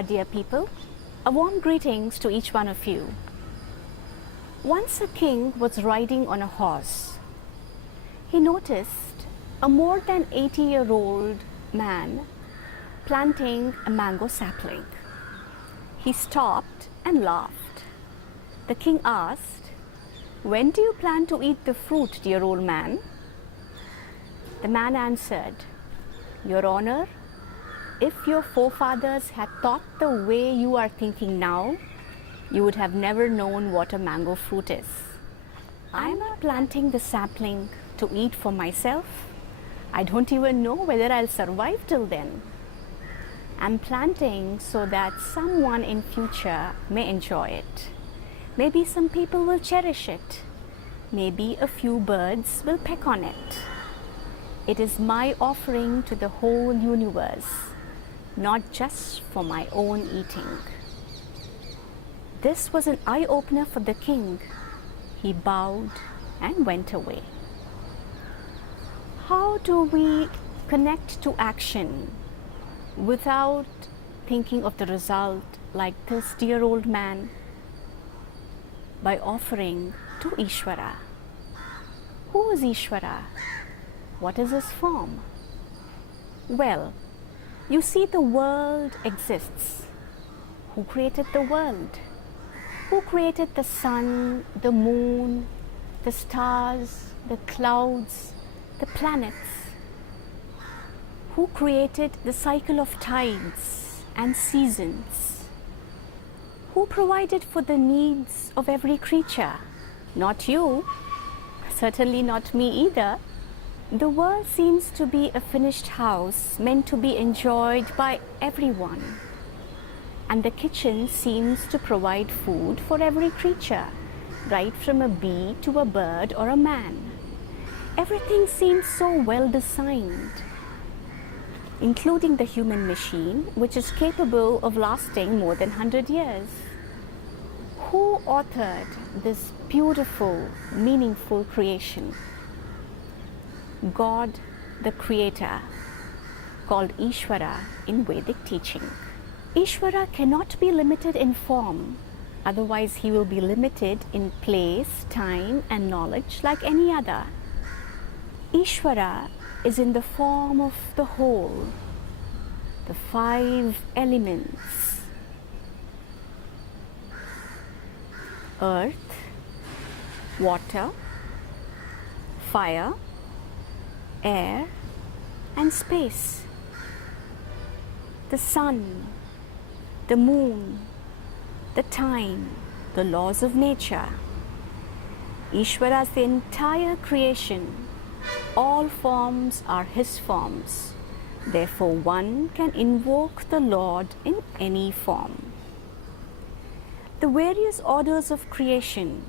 Namaskar, dear people. A warm greetings to each one of you. Once a king was riding on a horse. He noticed a more than 80-year-old man planting a mango sapling. He stopped and laughed. The king asked, "When do you plan to eat the fruit, dear old man?" The man answered, "Your Honor, if your forefathers had thought the way you are thinking now, you would have never known what a mango fruit is. I am not planting the sapling to eat for myself. I don't even know whether I'll survive till then. I'm planting so that someone in future may enjoy it. Maybe some people will cherish it. Maybe a few birds will peck on it. It is my offering to the whole universe, not just for my own eating." This was an eye-opener for the king. He bowed and went away. How do we connect to action without thinking of the result like this dear old man? By offering to Isvara. Who is Isvara? What is his form? Well, you see, the world exists. Who created the world? Who created the sun, the moon, the stars, the clouds, the planets? Who created the cycle of tides and seasons? Who provided for the needs of every creature? Not you, certainly not me either. The world seems to be a finished house meant to be enjoyed by everyone. And the kitchen seems to provide food for every creature, right from a bee to a bird or a man. Everything seems so well designed, including the human machine, which is capable of lasting more than 100 years. Who authored this beautiful, meaningful creation? God, the Creator, called Isvara in Vedic teaching. Isvara cannot be limited in form, otherwise he will be limited in place, time and knowledge like any other. Isvara is in the form of the whole, the 5 elements: earth, water, fire, air and space, the sun, the moon, the time, the laws of nature. Isvara is the entire creation. All forms are his forms. Therefore, one can invoke the Lord in any form. The various orders of creation,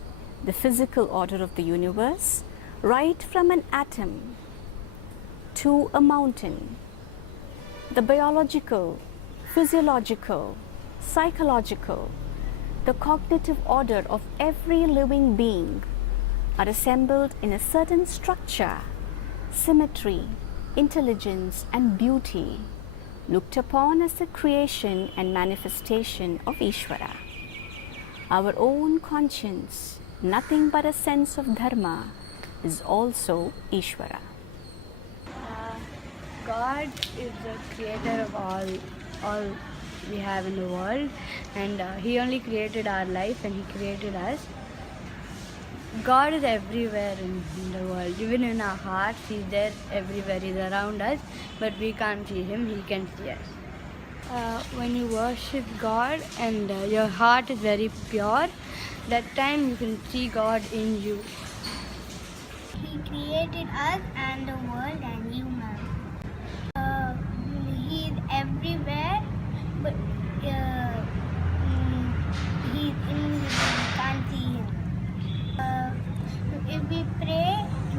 the physical order of the universe, right from an atom to a mountain, the biological, physiological, psychological, the cognitive order of every living being are assembled in a certain structure, symmetry, intelligence and beauty, looked upon as the creation and manifestation of Isvara. Our own conscience, nothing but a sense of dharma, is also Isvara. God is the creator of all we have in the world, and he only created our life and he created us. God is everywhere in the world, even in our hearts. He's there everywhere. He's around us, but we can't see him. He can see us. When you worship God and your heart is very pure, that time you can see God in you. He created us and the world and humans. He is everywhere, but he's invisible. We can't see him. If we pray,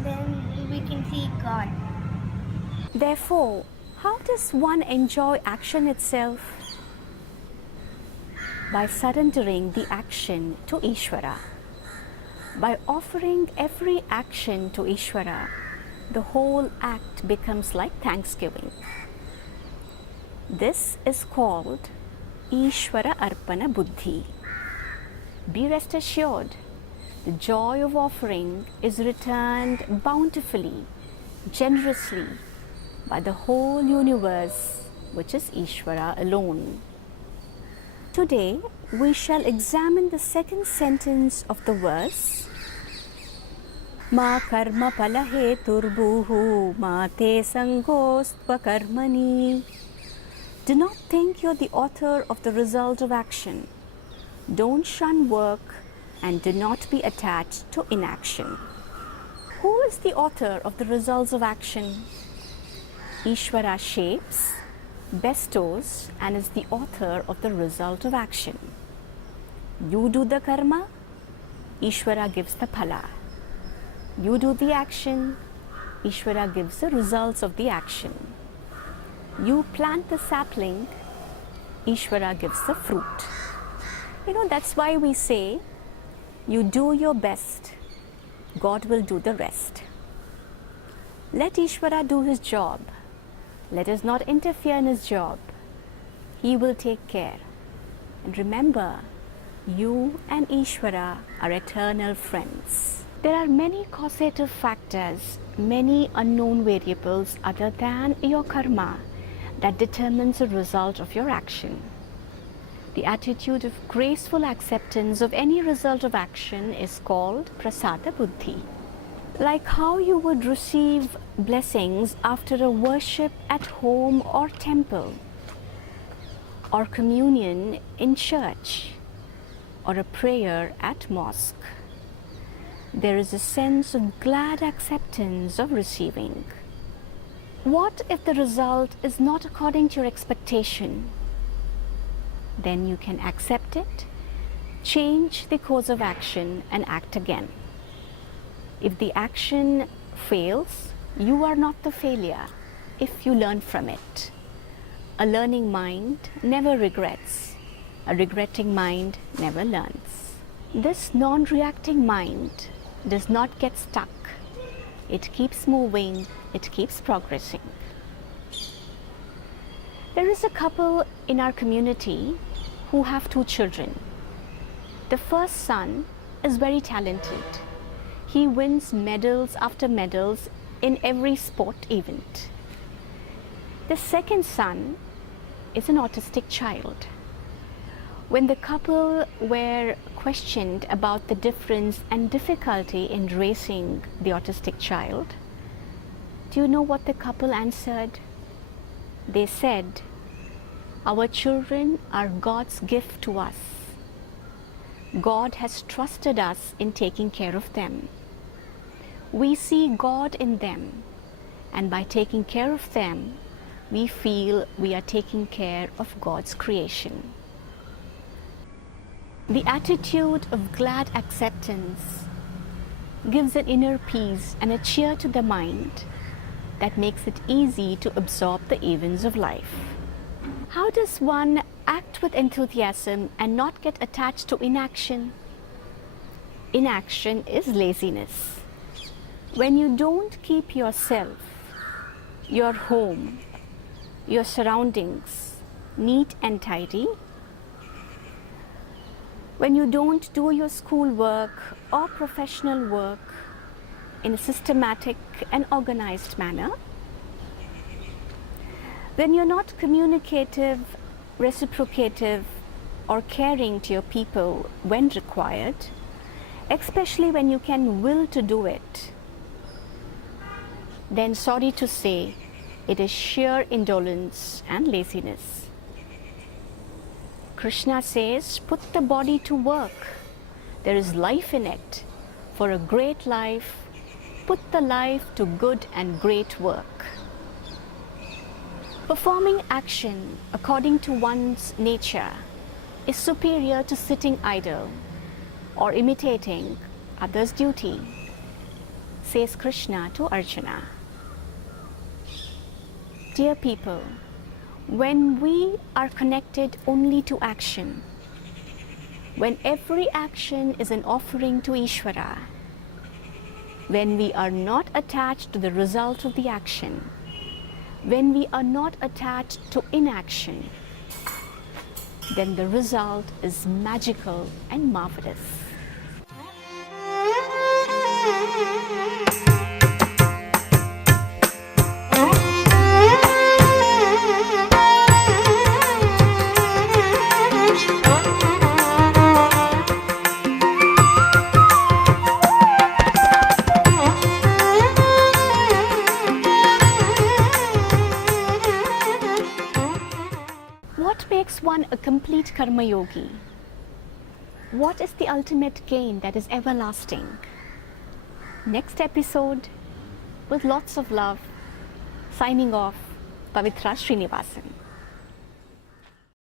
then we can see God. Therefore, how does one enjoy action itself? By surrendering the action to Isvara. By offering every action to Isvara, the whole act becomes like thanksgiving. This is called Ishvara Arpana Buddhi. Be rest assured, the joy of offering is returned bountifully, generously, by the whole universe, which is Ishvara alone. Today, we shall examine the second sentence of the verse. Ma karma phala heturbuhu ma te sangostva karmani. Do not think you're the author of the result of action. Don't shun work and do not be attached to inaction. Who is the author of the results of action? Ishvara shapes, bestows, and is the author of the result of action. You do the karma, Ishvara gives the phala. You do the action, Ishvara gives the results of the action. You plant the sapling, Ishvara gives the fruit. That's why we say, you do your best, God will do the rest. Let Ishvara do his job. Let us not interfere in his job. He will take care. And remember, you and Ishvara are eternal friends. There are many causative factors, many unknown variables other than your karma that determines the result of your action. The attitude of graceful acceptance of any result of action is called prasada buddhi. Like how you would receive blessings after a worship at home or temple, or communion in church, or a prayer at mosque. There is a sense of glad acceptance of receiving. What if the result is not according to your expectation? Then you can accept it, change the course of action and act again. If the action fails, you are not the failure if you learn from it. A learning mind never regrets. A regretting mind never learns. This non-reacting mind does not get stuck. It keeps moving, it keeps progressing. There is a couple in our community who have 2 children. The first son is very talented. He wins medals after medals in every sport event. The second son is an autistic child. When the couple were questioned about the difference and difficulty in raising the autistic child, do you know what the couple answered? They said, "Our children are God's gift to us. God has trusted us in taking care of them. We see God in them, and by taking care of them, we feel we are taking care of God's creation." The attitude of glad acceptance gives an inner peace and a cheer to the mind that makes it easy to absorb the events of life. How does one act with enthusiasm and not get attached to inaction? Inaction is laziness. When you don't keep yourself, your home, your surroundings neat and tidy, when you don't do your school work or professional work in a systematic and organized manner, when you're not communicative, reciprocative, or caring to your people when required, especially when you can will to do it, then sorry to say, it is sheer indolence and laziness. Krishna says, put the body to work. There is life in it. For a great life, put the life to good and great work. Performing action according to one's nature is superior to sitting idle or imitating others' duty, says Krishna to Arjuna. Dear people, when we are connected only to action, when every action is an offering to Isvara, when we are not attached to the result of the action, when we are not attached to inaction, then the result is magical and marvelous. What makes one a complete karma yogi? What is the ultimate gain that is everlasting? Next episode, with lots of love. Signing off, Pavithra Srinivasan.